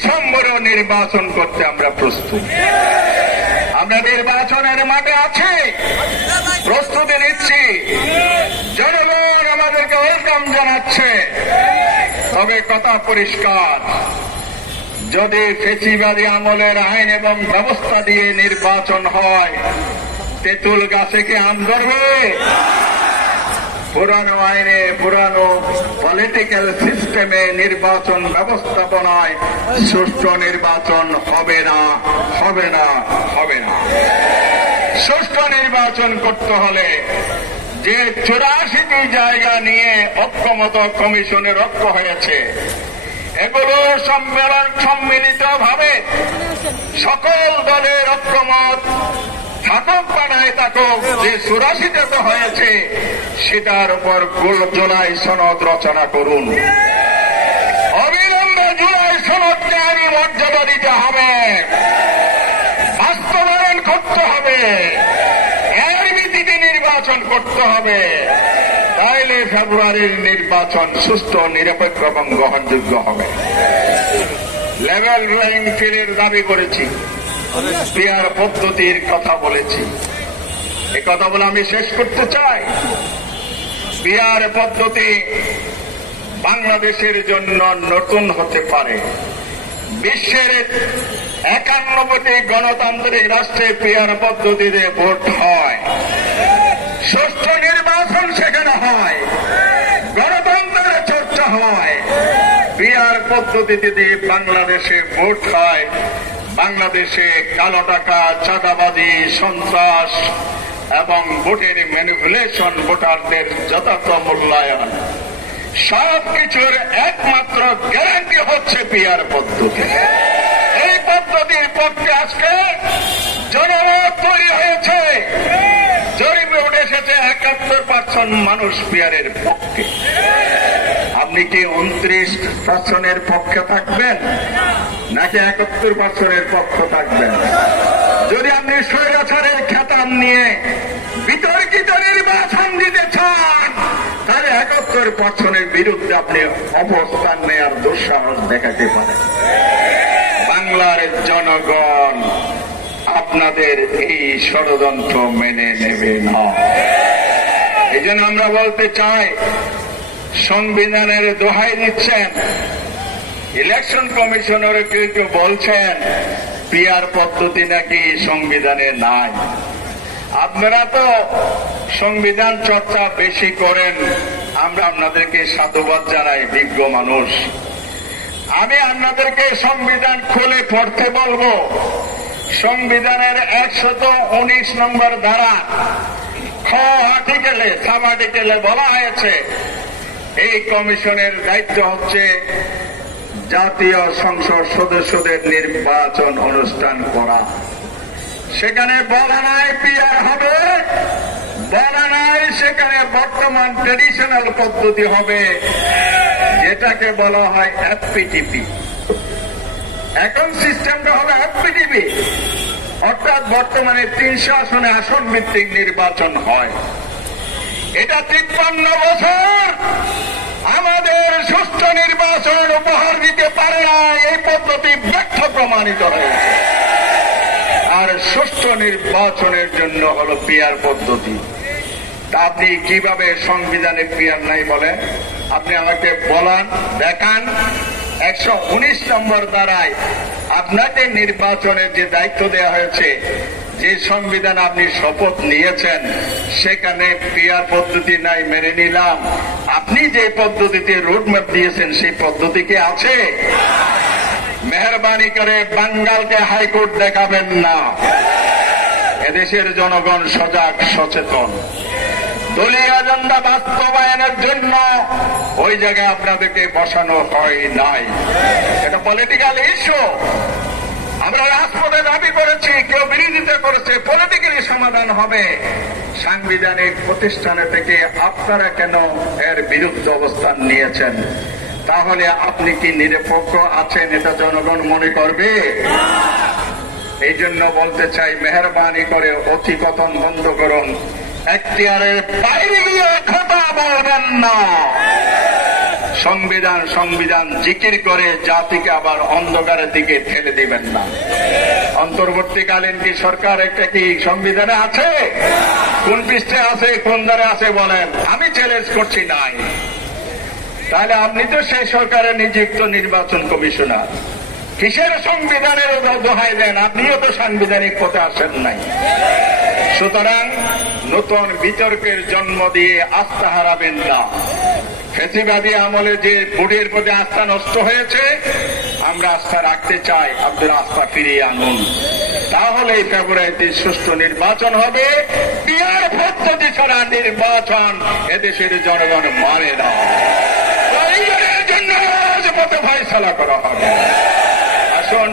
ডিসেম্বরেও নির্বাচন করতে আমরা প্রস্তুত। আমরা নির্বাচনের মাঠে আছি, প্রস্তুতি নিচ্ছি, জনগণ আমাদেরকে ওয়েলকাম জানাচ্ছে। তবে কথা পরিষ্কার, যদি ফেসিবাদী আমলের আইন এবং ব্যবস্থা দিয়ে নির্বাচন হয়, তেঁতুল গাছে কি আম ধরবে? পুরানো আইনে, পুরানো পলিটিক্যাল সিস্টেমে নির্বাচন ব্যবস্থাপনায় সুষ্ঠু নির্বাচন হবে না, হবে না, হবে না। সুষ্ঠু নির্বাচন করতে হলে যে 84টি জায়গা নিয়ে ঐক্যমত কমিশনের ঐক্য হয়েছে, এগুলো সম্মিলিতভাবে সকল দলের ঐক্যমত থাকুক বা নাই থাকুক, যে 84টা হয়েছে সেটার উপর জুলাই সনদ রচনা করুন। অবিলম্বে জুলাই সনদকে আইনি মর্যাদা দিতে হবে, বাস্তবায়ন করতে হবে, এর ভিত্তিতে নির্বাচন করতে হবে। তাইলে ফেব্রুয়ারির নির্বাচন সুষ্ঠু, নিরপেক্ষ এবং গ্রহণযোগ্য হবে। লেভেল প্লেইং ফিল্ডের দাবি করেছি, পিআর পদ্ধতির কথা বলেছি। এই কথা বলে আমি শেষ করতে চাই। পিআর পদ্ধতি বাংলাদেশের জন্য নতুন হতে পারে। বিশ্বের 91টি গণতান্ত্রিক রাষ্ট্রে পিআর পদ্ধতিতে ভোট হয়, সুষ্ঠু নির্বাচন সেখানে হয়, গণতন্ত্রের চর্চা হয়। পিআর পদ্ধতিতে দিয়ে বাংলাদেশে ভোট হয়, বাংলাদেশে কালো টাকা, চাঁদাবাজি, সন্ত্রাস এবং ভোটের ম্যানিপুলেশন, ভোটারদের যথার্থ মূল্যায়ন, সবকিছুর একমাত্র গ্যারান্টি হচ্ছে পিআর পদ্ধতি। এই পদ্ধতির পক্ষে আজকে জনমত তৈরি হয়েছে। জরিপে উঠে এসেছে 71% মানুষ পিআরের পক্ষে। আপনি কি 29% পক্ষে থাকবেন নাকি 71% পক্ষ থাকবেন? যদি আপনি স্বৈরাচারের খেতাব নিয়ে বিতর্কিত নির্বাচন দিতে চান, তাহলে 71% বিরুদ্ধে আপনি অবস্থান নেওয়ার দুঃসাহস দেখাতে পারেন। বাংলার জনগণ আপনাদের এই ষড়যন্ত্র মেনে নেবে না। এই জন্য আমরা বলতে চাই, সংবিধানের দোহাই দিচ্ছেন, ইলেকশন কমিশনের কেউ কেউ বলছেন পিআর পদ্ধতি নাকি সংবিধানে নাই। আপনারা তো সংবিধান চর্চা বেশি করেন, আমরা আপনাদেরকে সাধুবাদ জানাই, বিজ্ঞ মানুষ। আমি আপনাদেরকে সংবিধান খুলে পড়তে বলবো। সংবিধানের 119 নম্বর ধারা খ আর্টিকেলে, সাব আর্টিকেলে বলা হয়েছে এই কমিশনের দায়িত্ব হচ্ছে জাতীয় সংসদ সদস্যদের নির্বাচন অনুষ্ঠান করা। সেখানে বলা নাই পিআর হবে, বলা নাই সেখানে বর্তমান ট্রেডিশনাল পদ্ধতি হবে, যেটাকে বলা হয় এফপিটিপি। এখন সিস্টেমটা হলো এফপিটিপি, অর্থাৎ বর্তমানে 300 আসনে আসন ভিত্তিক নির্বাচন হয়। এটা 53 বছর আমাদের সুষ্ঠু নির্বাচন উপহার দিতে পারে না, এই পদ্ধতি ব্যর্থ প্রমাণিত হয়েছে। আর সুষ্ঠু নির্বাচনের জন্য হলো পিআর পদ্ধতি। তা আপনি কিভাবে সংবিধানে পিআর নাই বলেন? আপনি আমাকে বলান, দেখান। 119 নম্বর দ্বারায় আপনাকে নির্বাচনের যে দায়িত্ব দেওয়া হয়েছে, যে সংবিধান আপনি শপথ নিয়েছেন, সেখানে পিআর পদ্ধতি নাই, মেনে নিলাম। আপনি যে পদ্ধতিতে রোডম্যাপ দিয়েছেন সেই পদ্ধতি কি আছে? মেহরবানি করে বাঙ্গালকে হাইকোর্ট দেখাবেন না। এদেশের জনগণ সজাগ, সচেতন। দলীয় এজেন্ডা বাস্তবায়নের জন্য ওই জায়গায় আপনাদেরকে বসানো হয় নাই। এটা পলিটিক্যাল ইস্যু। আমরা রাজপথে দাবি করেছি, কেউ বিরোধিতা করেছে, পলিটিক্যালি সমাধান হবে। সাংবিধানিক প্রতিষ্ঠানে থেকে আপনারা কেন এর বিরুদ্ধে অবস্থান নিয়েছেন? তাহলে আপনি কি নিরপেক্ষ আছেন এটা জনগণ মনে করবে? এই জন্য বলতে চাই, মেহরবানি করে অতিকথন বন্ধ করুন, এখতিয়ারের বাইরে গিয়ে কথা বলবেন না। সংবিধান সংবিধান জিকির করে জাতিকে আবার অন্ধকারের দিকে ঠেলে দিবেন না। অন্তর্বর্তীকালীন কি সরকার একটা কি সংবিধানে আছে? কোন পৃষ্ঠে আছে, কোন ধারে আছে বলেন? আমি চ্যালেঞ্জ করছি নাই। তাহলে আপনি তো সেই সরকারের নিযুক্ত নির্বাচন কমিশনার, কিসের সংবিধানের দোহাই দেন? আপনিও তো সাংবিধানিক পথে আসেন নাই। সুতরাং নতুন বিতর্কের জন্ম দিয়ে আস্থা হারাবেন না। ফ্যাসিবাদী আমলে যে ভোটের প্রতি আস্থা নষ্ট হয়েছে, আমরা আস্থা রাখতে চাই। আপনারা আস্থা ফিরিয়ে আনুন, তাহলে ফেব্রুয়ারিতে সুষ্ঠু নির্বাচন হবে। পিয়ার পদ্ধতি ছাড়া নির্বাচন এদেশের জনগণ মানে না। জন্য রাজপথে ফয়সালা করা হবে। আসুন।